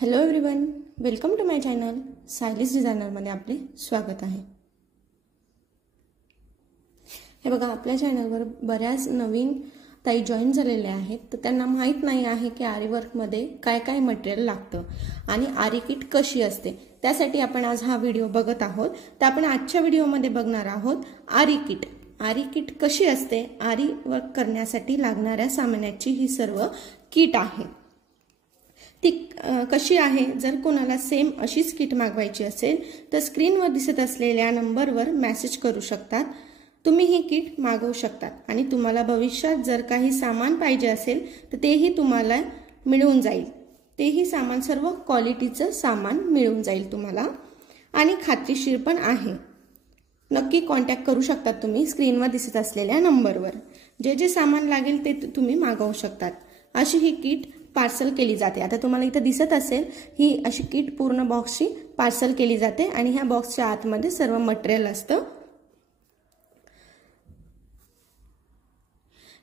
Hello everyone, welcome to my channel Sayali's डिझायनरमध्ये आपले स्वागत आहे। हे बघा, आपल्या चॅनलवर बऱ्याच नवीन ताई जॉईन झालेले आहेत, तर त्यांना माहीत नाही आहे की आरी वर्कमध्ये काय काय मटेरियल लागतं आणि आरी किट कशी असते। त्यासाठी आपण आज हा व्हिडिओ बघत आहोत। तर आपण आजच्या व्हिडिओमध्ये बघणार आहोत आरी किट। आरी किट कशी असते, आरी वर्क करण्यासाठी लागणाऱ्या सामानाची ही सर्व किट आहे। ती कशी आहे, जर कोणाला सेम अशीच किट मागवायची असेल तर स्क्रीनवर दिसत असलेल्या नंबरवर मेसेज करू शकतात। तुम्ही ही किट मागवू शकतात आणि तुम्हाला भविष्यात जर काही सामान पाहिजे असेल तर तेही तुम्हाला मिळून जाईल। तेही सामान सर्व क्वालिटीचं सामान मिळून जाईल तुम्हाला आणि खात्रीशीर पण आहे। नक्की कॉन्टॅक्ट करू शकतात तुम्ही स्क्रीनवर दिसत असलेल्या नंबरवर। जे जे सामान लागेल ते तुम्ही मागवू शकतात। अशी ही किट पार्सल केली जाते। आता तुम्हाला इथे दिसत असेल ही अशी किट पूर्ण बॉक्सची पार्सल केली जाते आणि ह्या बॉक्सच्या आतमध्ये सर्व मटेरियल असतं।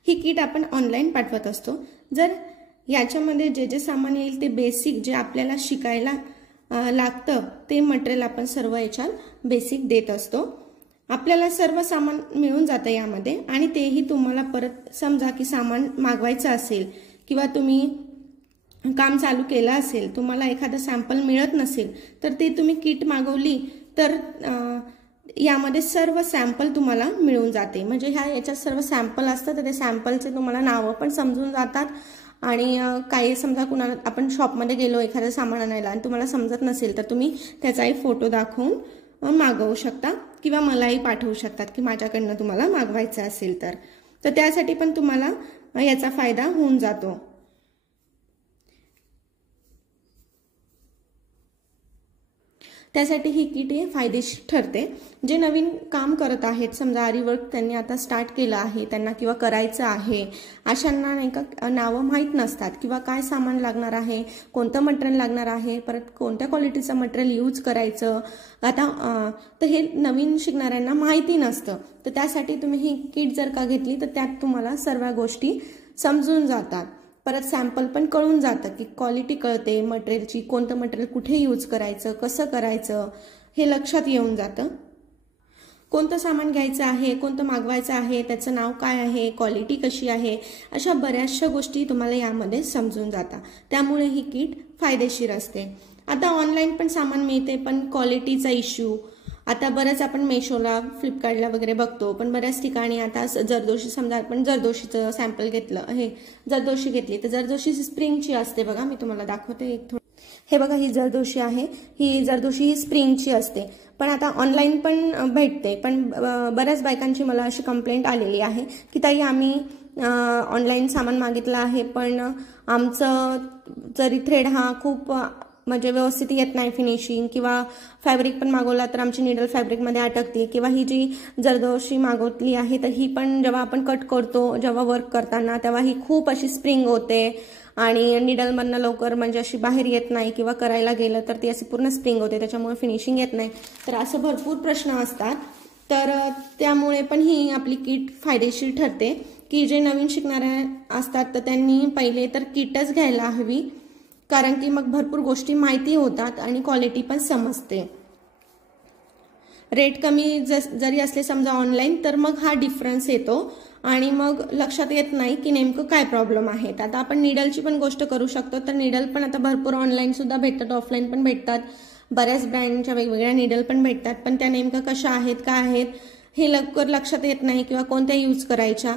ही किट आपण ऑनलाइन पाठवत असतो। जर याच्यामध्ये जे जे सामान येईल ते बेसिक जे आपल्याला शिकायला लागतं ते मटेरियल आपण सर्व याच्यात बेसिक देत असतो। आपल्याला सर्व सामान मिळून जातं यामध्ये आणि तेही तुम्हाला परत समजा की सामान मागवायचं असेल किंवा तुम्ही काम चालू केलं असेल, तुम्हाला एखादा सॅम्पल मिळत नसेल तर ते तुम्ही किट मागवली तर यामध्ये सर्व सॅम्पल तुम्हाला मिळून जाते। म्हणजे याच्यात सर्व सॅम्पल असतात तर ते सॅम्पलचे तुम्हाला नावं पण समजून जातात आणि काही समजा कुणाला आपण शॉपमध्ये गेलो एखादं सामान आणायला आणि तुम्हाला समजत नसेल तर तुम्ही त्याचाही फोटो दाखवून मागवू शकता किंवा मलाही पाठवू शकतात की माझ्याकडनं तुम्हाला मागवायचं असेल तर त्यासाठी पण तुम्हाला याचा फायदा होऊन जातो। त्यासाठी ही किट फायदेशीर ठरते। जे नवीन काम करत आहेत, समजा आरी वर्क त्यांनी आता स्टार्ट केलं आहे, त्यांना किंवा करायचं आहे, अशांना नाही का नावं माहीत नसतात किंवा काय सामान लागणार आहे, कोणतं मटेरियल लागणार आहे, परत कोणत्या क्वालिटीचं मटेरियल यूज करायचं आता तर हे नवीन शिकणाऱ्यांना माहिती नसतं। तर त्यासाठी तुम्ही ही किट जर का घेतली तर त्यात तुम्हाला सर्व गोष्टी समजून जातात। परत सॅम्पल पण कळून जातं की क्वालिटी कळते मटेरियलची, कोणतं मटेरियल कुठे यूज करायचं, कसं करायचं हे लक्षात येऊन जातं। कोणतं सामान घ्यायचं आहे, कोणतं मागवायचं आहे, त्याचं नाव काय आहे, क्वालिटी कशी आहे, अशा बऱ्याचशा गोष्टी तुम्हाला यामध्ये समजून जातात। त्यामुळे ही किट फायदेशीर असते। आता ऑनलाईन पण सामान मिळते पण क्वालिटीचा इश्यू, आता बरंच आपण मेशोला फ्लिपकार्टला वगैरे बघतो, पण बऱ्याच ठिकाणी आता जरदोशी समजा आपण जरदोशीचं सॅम्पल घेतलं, हे जरदोशी घेतली तर जरदोशी स्प्रिंगची असते बघा, मी तुम्हाला दाखवते एक थोडं। हे बघा, ही जरदोशी आहे, ही जरदोशी ही स्प्रिंगची असते पण आता ऑनलाईन पण भेटते। पण बऱ्याच बायकांची मला अशी कंप्लेंट आलेली आहे की ताई आम्ही ऑनलाईन सामान मागितलं आहे पण आमचं जरी थ्रेड हा खूप म्हणजे व्यवस्थित येत नाही फिनिशिंग, किंवा फॅब्रिक पण मागवला तर आमची निडल फॅब्रिकमध्ये अटकते, किंवा ही जी जरदोशी मागवली आहे तर ही पण जेव्हा आपण कट करतो जेव्हा वर्क करताना तेव्हा ही खूप अशी स्प्रिंग होते आणि निडलमधनं लवकर म्हणजे अशी बाहेर येत नाही, किंवा करायला गेलं तर ती अशी पूर्ण स्प्रिंग होते, त्याच्यामुळे फिनिशिंग येत नाही। तर असं भरपूर प्रश्न असतात। तर त्यामुळे पण ही आपली किट फायदेशीर ठरते की जे नवीन शिकणारे असतात तर त्यांनी पहिले तर किटच घ्यायला हवी, कारण की मग भरपूर गोष्टी माहिती होतात आणि क्वालिटी पण समजते। रेट कमी जरी असले समजा ऑनलाईन तर मग हा डिफरन्स येतो आणि मग लक्षात येत नाही की नेमकं काय प्रॉब्लेम आहे। आता आपण निडलची पण गोष्ट करू शकतो, तर निडल पण आता भरपूर ऑनलाईन सुद्धा भेटतात, ऑफलाईन पण भेटतात, बऱ्याच ब्रँडच्या वेगवेगळ्या निडल पण भेटतात, पण त्या नेमकं कशा आहेत काय आहेत हे लवकर लक्षात येत नाही किंवा कोणत्या यूज करायच्या,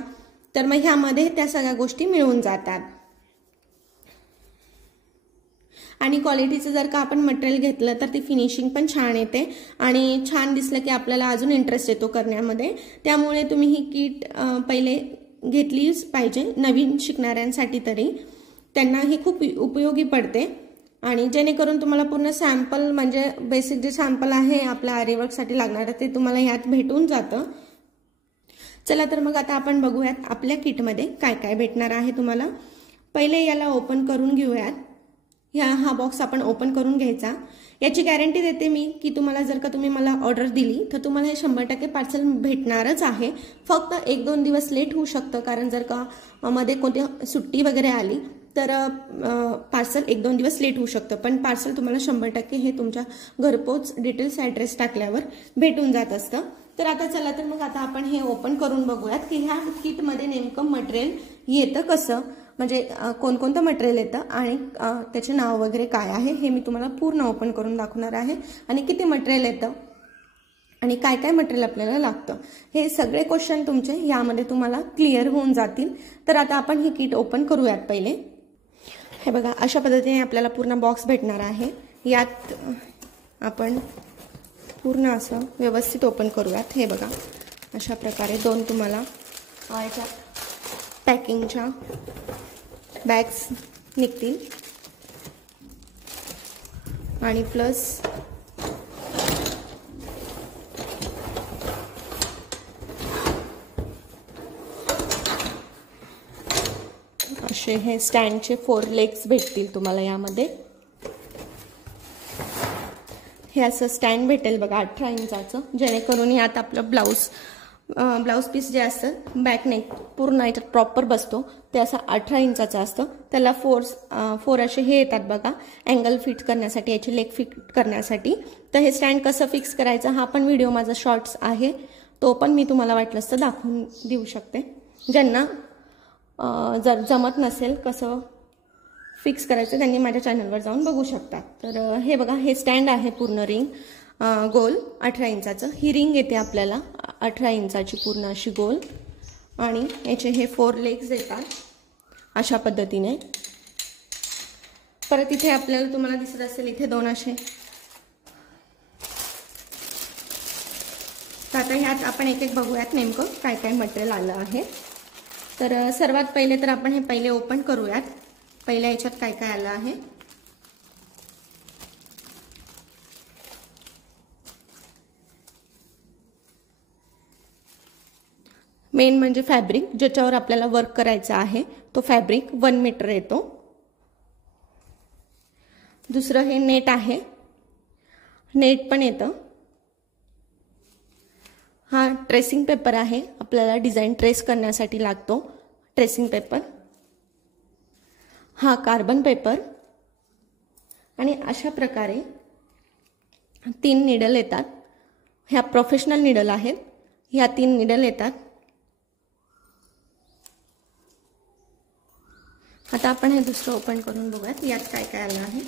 तर मग ह्यामध्ये त्या सगळ्या गोष्टी मिळून जातात। आणि क्वालिटीचं जर का आपण मटेरियल घेतलं तर ती फिनिशिंग पण छान येते आणि छान दिसलं की आपल्याला अजून इंटरेस्ट येतो करण्यामध्ये। त्यामुळे तुम्ही ही किट पहिले घेतलीच पाहिजे नवीन शिकणाऱ्यांसाठी, तरी त्यांना ही खूप उपयोगी पडते आणि जेणेकरून तुम्हाला पूर्ण सॅम्पल म्हणजे बेसिक जे सॅम्पल आहे आपल्या आरी वर्कसाठी लागणार ते तुम्हाला यात भेटून जातं। चला तर मग आता आपण बघूयात आपल्या किटमध्ये काय काय भेटणार आहे तुम्हाला। पहिले याला ओपन करून घेऊयात। हा बॉक्स आपण ओपन करून घ्यायचा। याची गॅरंटी देते मी की तुम्हाला जर का तुम्ही मला ऑर्डर दिली तर तुम्हाला हे 100% पार्सल भेटणारच आहे। फक्त 1-2 दिवस लेट होऊ शकतं, कारण जर का मध्ये कोणती सुट्टी वगैरे आली तर पार्सल 1-2 दिवस लेट होऊ शकतं, पण पार्सल तुम्हाला 100% हे तुमच्या घरपोच डिटेल्स ॲड्रेस टाकल्यावर भेटून जात असतं. तर आता चला तर मग आता आपण हे ओपन करून बघूयात की ह्या किटमध्ये नेमकं मटेरियल येतं कसं, म्हणजे कोणकोणतं मटेरियल येतं आणि त्याचे नाव वगैरे काय आहे हे मी तुम्हाला पूर्ण ओपन करून दाखवणार आहे, आणि किती मटेरियल येतं आणि काय काय मटेरियल आपल्याला लागतं, हे सगळे क्वेश्चन तुमचे यामध्ये तुम्हाला क्लिअर होऊन जातील. तर आता आपण ही किट ओपन करूयात. पहिले हे बघा, अशा पद्धतीने आपल्याला पूर्ण बॉक्स भेटणार आहे. यात आपण पूर्ण असं व्यवस्थित ओपन करूयात. हे बघा, अशा प्रकारे 2 तुम्हाला याच्या पॅकिंगच्या बॅग्स निघतील आणि प्लस असे हे स्टँडचे 4 लेग्स भेटतील तुम्हाला यामध्ये. हे असं स्टँड भेटेल बघा 18 इंचाचं, जेणेकरून यात आपलं ब्लाऊज पीस जे असतं बॅक नेक पूर्ण याच्यात प्रॉपर बसतो, ते असं 18 इंचाचं असतं. त्याला 4 असे हे येतात बघा अँगल फिट करण्यासाठी, याचे लेग फिट करण्यासाठी. तर हे स्टँड कसं फिक्स करायचं हा पण व्हिडिओ माझा शॉर्ट्स आहे, तो पण मी तुम्हाला वाटलंच तर दाखवून देऊ शकते. ज्यांना जर जमत नसेल कसं फिक्स करायचं त्यांनी माझ्या चॅनलवर जाऊन बघू शकता. तर हे बघा, हे स्टँड आहे पूर्ण रिंग गोल 18 इंचाचं. ही रिंग येते आपल्याला 18 इंचाची पूर्ण अशी गोल, आणि याचे हे 4 लेग्स येतात अशा पद्धतीने. परत इथे आपल्याला तुम्हाला दिसत असेल इथे 2 असे. तर आता ह्यात आपण एक एक बघूयात नेमकं काय काय मटेरियल आलं आहे. तर सर्वात पहिले तर आपण हे पहिले ओपन करूयात. पहिल्या याच्यात काय काय आलं आहे. मेन म्हणजे फॅब्रिक, ज्याच्यावर आपल्याला वर्क करायचं आहे तो फॅब्रिक 1 मीटर येतो. दुसरं हे नेट आहे, नेट पण येतं. हा ट्रेसिंग पेपर आहे, आपल्याला डिझाईन ट्रेस करण्यासाठी लागतो ट्रेसिंग पेपर. हा कार्बन पेपर, आणि अशा प्रकारे 3 निडल येतात. ह्या प्रोफेशनल निडल आहेत, ह्या 3 निडल येतात. आता आपण हे दुसरं ओपन करून बघूयात यात काय काय आलं आहे.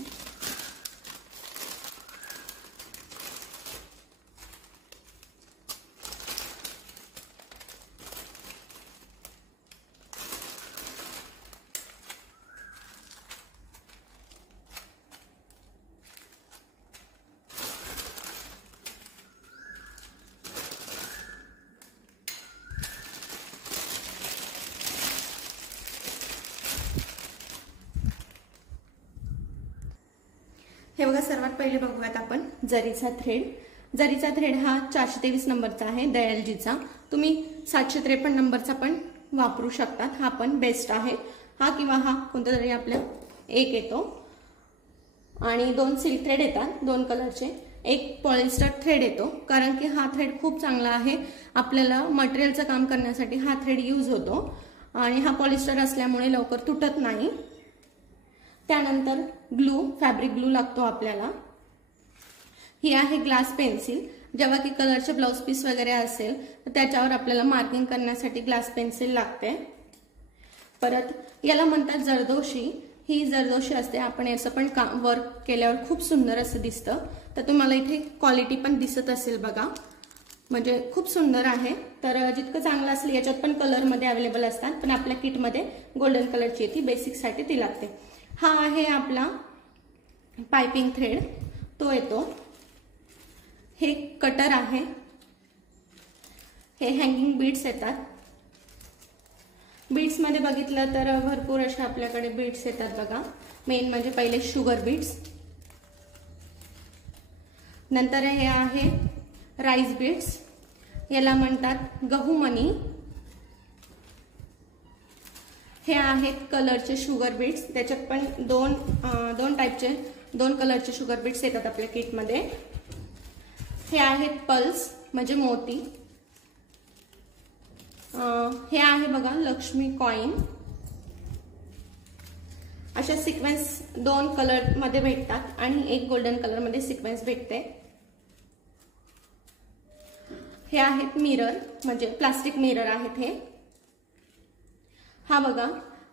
हे बघा, सर्वात पहिले बघूयात आपण जरीचा थ्रेड. जरीचा थ्रेड हा 423 नंबरचा आहे दयालजीचा. तुम्ही 753 नंबरचा पण वापरू शकतात, हा पण बेस्ट आहे. हा किंवा हा कोणता तरी आपल्या एक येतो. आणि 2 सिल्क थ्रेड येतात 2 कलरचे. एक पॉलिस्टर थ्रेड येतो, कारण की हा थ्रेड खूप चांगला आहे, आपल्याला मटेरियलचं काम करण्यासाठी हा थ्रेड यूज होतो, आणि हा पॉलिस्टर असल्यामुळे लवकर तुटत नाही. त्यानंतर ग्लू, फॅब्रिक ग्लू लागतो आपल्याला. ही आहे ग्लास पेन्सिल. जेव्हा की कलरचे ब्लाउज पीस वगैरे असेल तर त्याच्यावर आपल्याला मार्किंग करण्यासाठी ग्लास पेन्सिल लागते. परत याला म्हणतात जरदोशी. ही जरदोशी असते, आपण याचं पण वर्क केल्यावर खूप सुंदर असं दिसतं. तर तुम्हाला इथे क्वालिटी पण दिसत असेल बघा, म्हणजे खूप सुंदर आहे. तर जितकं चांगलं असेल, याच्यात पण कलरमध्ये अवेलेबल असतात, पण आपल्या किटमध्ये गोल्डन कलरची येते, बेसिकसाठी ती लागते. हा आहे आपला पाइपिंग थ्रेड, तो येतो. हे कटर आहे. हे हँगिंग बीड्स येतात. बीड्स मध्ये बघितलं तर भरपूर अशा आपल्याकडे बीड्स येतात बघा. मेन म्हणजे पहिले शुगर बीड्स, नंतर हे आहे राईस बीड्स, याला म्हणतात गहू मनी. हे आहेत कलरचे शुगर बीड्स, त्याच्यात पण दोन टाइपचे 2 कलरचे शुगर बीड्स येतात आपल्या किटमध्ये. हे आहेत पल्स म्हणजे मोती. हे आहे बघा लक्ष्मी कॉइन. अशा सिक्वेन्स 2 कलर मध्ये भेटतात आणि एक गोल्डन कलर मध्ये सिक्वेन्स भेटते। हे आहेत मिरर, म्हणजे प्लास्टिक मिरर आहेत हे। हा बघा,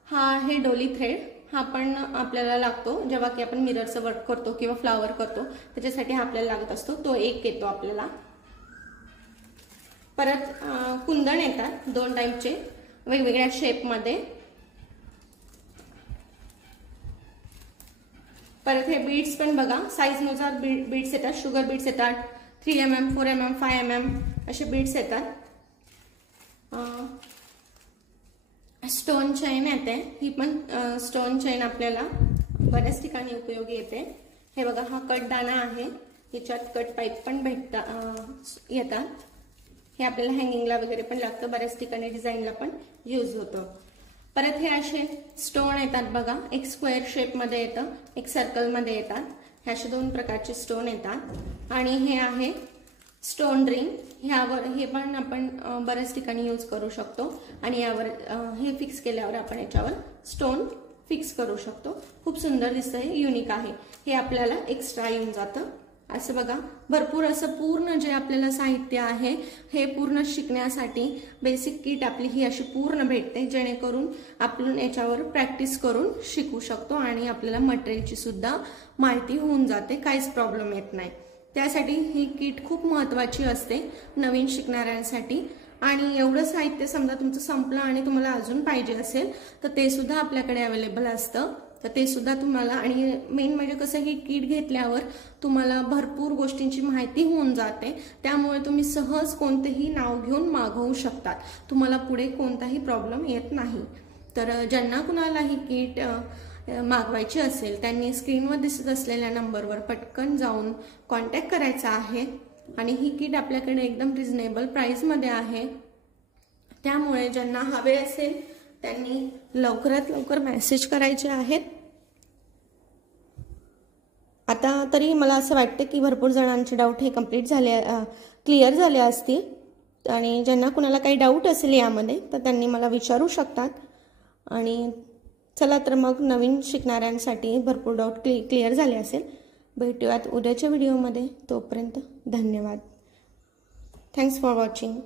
हा आहे डोली थ्रेड, हा पण आपल्याला लागतो जेव्हा की आपण मिररचं वर्क करतो किंवा फ्लावर करतो, त्याच्यासाठी हा आपल्याला लागत असतो, तो एक येतो आपल्याला। परत कुंदन येतात 2 टाईपचे वेगवेगळ्या शेप मध्ये। परत हे बीड्स पण बघा, साईज नुसार बीड्स येतात, शुगर बीड्स येतात, 3 mm, 4 mm, 5 mm असे बीड्स येतात। स्टोन चेन येते, ही पण स्टोन चेन आपल्याला बऱ्याच ठिकाणी उपयोगी येते। हे बघा, हा कट दाना आहे, याच्यात कट पाईप पण येतात, हे आपल्याला हँगिंगला वगैरे पण लागतं, बऱ्याच ठिकाणी डिझाईनला पण यूज होतं। परत हे असे स्टोन येतात बघा, एक स्क्वेअर शेप मध्ये येतं, एक सर्कल मध्ये येतात, हे असे 2 प्रकारचे स्टोन येतात। आणि हे आहे स्टोन रिंग, ह्यावर हे पण आपण बऱ्याच ठिकाणी यूज करू शकतो आणि यावर हे फिक्स केल्यावर आपण याच्यावर स्टोन फिक्स करू शकतो। खूप सुंदर दिसतंय, युनिक आहे, हे आपल्याला एक्स्ट्रा येऊन जातं। असं बघा, भरपूर असं पूर्ण जे आपल्याला साहित्य आहे हे पूर्ण शिकण्यासाठी बेसिक किट आपली ही अशी पूर्ण भेटते, जेणेकरून आपण याच्यावर प्रॅक्टिस करून शिकू शकतो आणि आपल्याला मटेरियलची सुद्धा माहिती होऊन जाते, काहीच प्रॉब्लेम येत नाही। त्यासाठी ही किट खूप महत्त्वाची असते नवीन शिकणाऱ्यांसाठी। आणि एवढं साहित्य समजा तुमचं संपलं आणि तुम्हाला अजून पाहिजे असेल तर ते सुद्धा आपल्याकडे अवेलेबल असतं, तर ते सुद्धा तुम्हाला, आणि मेन म्हणजे कसं, ही किट घेतल्यावर तुम्हाला भरपूर गोष्टींची माहिती होऊन जाते, त्यामुळे तुम्ही सहज कोणतेही नाव घेऊन मागवू शकतात, तुम्हाला पुढे कोणताही प्रॉब्लेम येत नाही। तर ज्यांना कुणाला ही किट मागवायची असेल त्यांनी स्क्रीनवर दिसत असलेल्या नंबरवर पटकन जाऊन कॉन्टॅक्ट करायचा आहे। आणि ही किट आपल्याकडे एकदम रिझनेबल प्राइस मध्ये आहे, त्यामुळे ज्यांना हवे असेल त्यांनी लवकरात लवकर मेसेज करायचे आहेत। आता तरी मला असं वाटतं की भरपूर जणांचे डाऊट हे क्लिअर झाले असतील, आणि ज्यांना कुणाला काही डाऊट असेल यामध्ये तर त्यांनी मला विचारू शकतात। आणि चला तर मग नवीन शिकणाऱ्यांसाठी भरपूर डाऊट क्लिअर झाले असेल। भेटूयात उद्याच्या व्हिडिओमध्ये, तोपर्यंत धन्यवाद। Thanks for watching.